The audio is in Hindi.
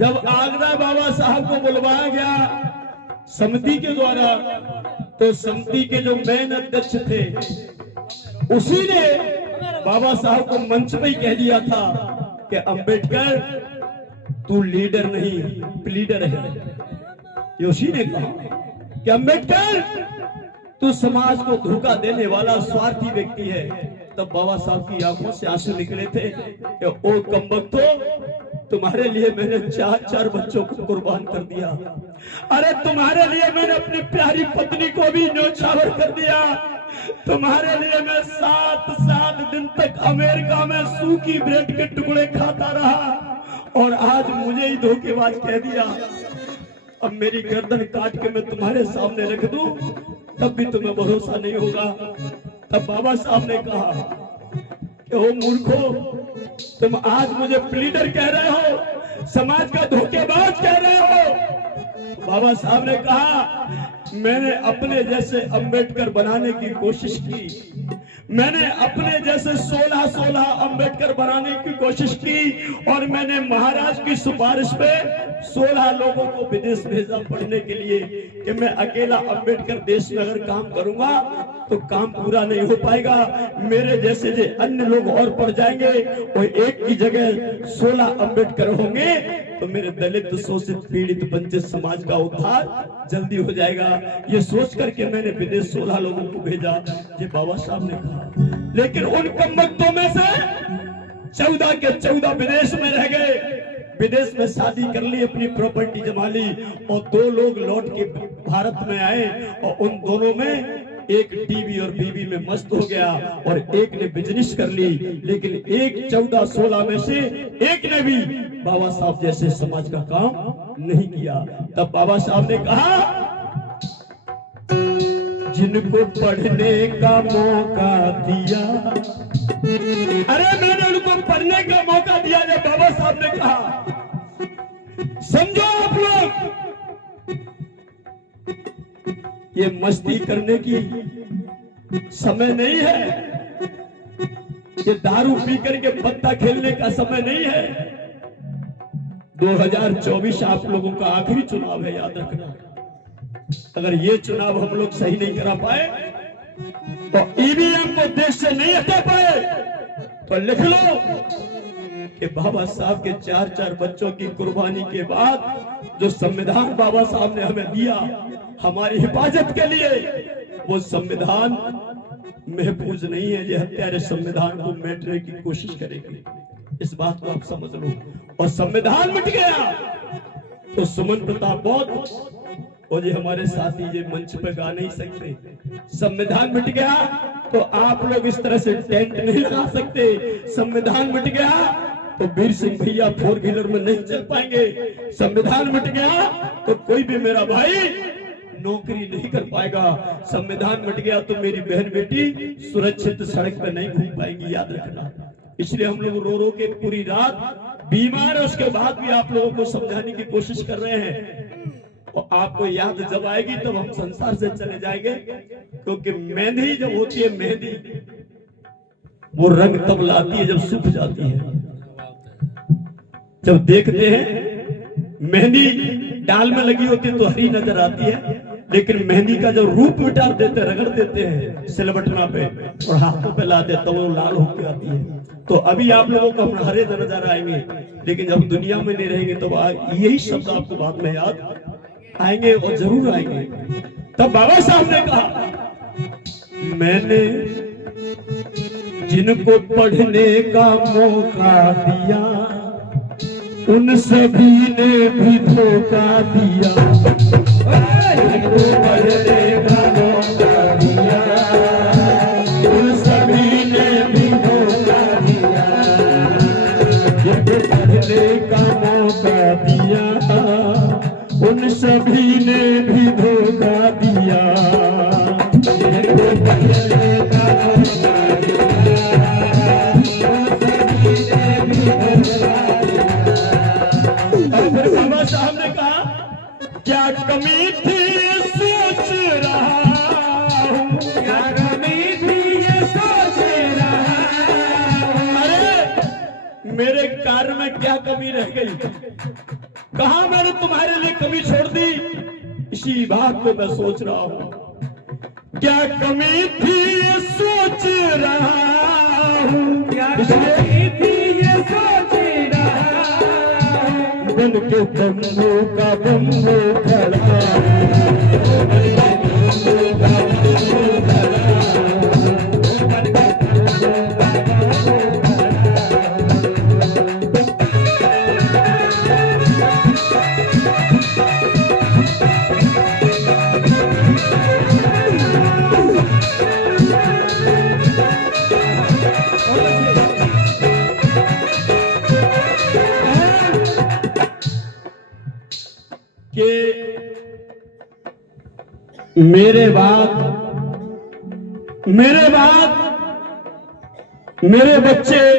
जब आगरा बाबा साहब को बुलवाया गया समिति के द्वारा, तो समिति के जो मेन अध्यक्ष थे उसी ने बाबा साहब को मंच पे ही कह दिया था कि अंबेडकर तू लीडर नहीं प्लीडर है। ये उसी ने कहा कि अंबेडकर तू समाज को धोखा देने वाला स्वार्थी व्यक्ति है। तब बाबा साहब की आंखों से आंसू निकले थे कि ओ कमबख्तो, तुम्हारे लिए मैंने 4 बच्चों को कुर्बान कर दिया। अरे तुम्हारे लिए मैंने अपनी प्यारी पत्नी को भी न्योछावर कर दिया। तुम्हारे लिए मैं 7 दिन तक अमेरिका में सूखी ब्रेड के टुकड़े खाता रहा और आज मुझे ही धोखेबाज कह दिया। अब मेरी गर्दन काट के मैं तुम्हारे सामने रख दूं तब भी तुम्हें भरोसा नहीं होगा। तब बाबा साहब ने कहा कि ओ मूर्खो, तुम आज मुझे प्लीडर कह रहे हो, समाज का धोखेबाज कह रहे हो। बाबा साहब ने कहा मैंने अपने जैसे अंबेडकर बनाने की कोशिश की, मैंने अपने जैसे 16 अंबेडकर बनाने की कोशिश की और मैंने महाराज की सिफारिश पे 16 लोगों को विदेश भेजा पढ़ने के लिए कि मैं अकेला अंबेडकर देश में अगर काम करूंगा तो काम पूरा नहीं हो पाएगा। मेरे जैसे जो अन्य लोग और पढ़ जाएंगे वो एक की जगह 16 अंबेडकर होंगे तो मेरे दलित शोषित पीड़ित वंचित समाज का उद्धार जल्दी हो जाएगा। ये सोच करके मैंने विदेश 16 लोगों को भेजा, ये बाबा साहब ने कहा। लेकिन उन कमबख्तों में से 14 के 14 विदेश में रह गए, विदेश में शादी कर ली, अपनी प्रॉपर्टी जमा ली और 2 लोग लौट के भारत में आए और उन दोनों में एक टीवी और बीवी में मस्त हो गया और एक ने बिजनेस कर ली। लेकिन एक 14-16 में से एक ने भी बाबा साहब जैसे समाज का काम नहीं किया। तब बाबा साहब ने कहा जिनको पढ़ने का मौका दिया, अरे मैंने उनको पढ़ने का मौका दिया। जब बाबा साहब ने कहा समझो आप लोग, ये मस्ती करने की समय नहीं है, ये दारू पी करके पत्ता खेलने का समय नहीं है। 2024 आप लोगों का आखिरी चुनाव है, याद रखना। अगर ये चुनाव हम लोग सही नहीं करा पाए तो ईवीएम को देश से नहीं हटा पाए तो लिख लो कि बाबा साहब के 4 बच्चों की कुर्बानी के बाद जो संविधान बाबा साहब ने हमें दिया हमारी हिफाजत के लिए, वो संविधान महफूज नहीं है। ये हत्यारे संविधान को मिटाने की कोशिश करेंगे, इस बात को आप समझ लो। और संविधान मिट गया तो सुमन प्रताप बहुत और ये हमारे साथी ये मंच पे गा नहीं सकते। संविधान मिट गया तो आप लोग इस तरह से टेंट नहीं लगा सकते। संविधान मिट गया तो वीर सिंह भैया 4 व्हीलर में नहीं चल पाएंगे। संविधान मिट गया तो कोई भी मेरा भाई नौकरी नहीं कर पाएगा। संविधान मिट गया तो मेरी बहन बेटी सुरक्षित सड़क पे नहीं घूम पाएंगी, याद रखना। इसलिए हम लोग रो रो के पूरी रात बीमार है, उसके बाद भी आप लोगों को समझाने की कोशिश कर रहे हैं। और आपको याद जब आएगी तब हम संसार से चले जाएंगे, क्योंकि मेहंदी जब होती है, मेहंदी वो रंग तब लाती है जब सूख जाती है। जब देखते हैं मेहंदी डाल में लगी होती है तो हरी नजर आती है, लेकिन मेहंदी का जो रूप मिटा देते, रगड़ देते हैं सिलबटना पे और हाथों पे लाते तो वो लाल होकर आती है। तो अभी आप लोगों को हम हरे नजर आएंगे, लेकिन जब दुनिया में नहीं रहेंगे तो यही शब्द आपको बाद में याद आएंगे और जरूर आएंगे। तब बाबा साहब ने कहा, मैंने जिनको पढ़ने का मौका दिया उन सभी ने भी धोखा दिया। जिनको पढ़ने का मौका दिया उन सभी ने भी धोखा दिया। जिनको पढ़ने का मौका दिया उन सभी ने भी धोखा दिया। जिनको पढ़ने का मौका बाबा साहब ने कहा, क्या कमी थी ये सोच रहा हूँ, क्या कमी थी ये सोच रहा हूँ। अरे मेरे कार्य में क्या कमी रह गई, कहाँ मैंने तुम्हारे लिए कमी छोड़ दी, इसी बात को मैं सोच रहा हूँ। क्या कमी थी ये सोच रहा हूँ, क्या कमी थी ये सोच रहा हूँ। बन के बम्बू का बम्बू खड़ा, मेरे बाद मेरे बच्चे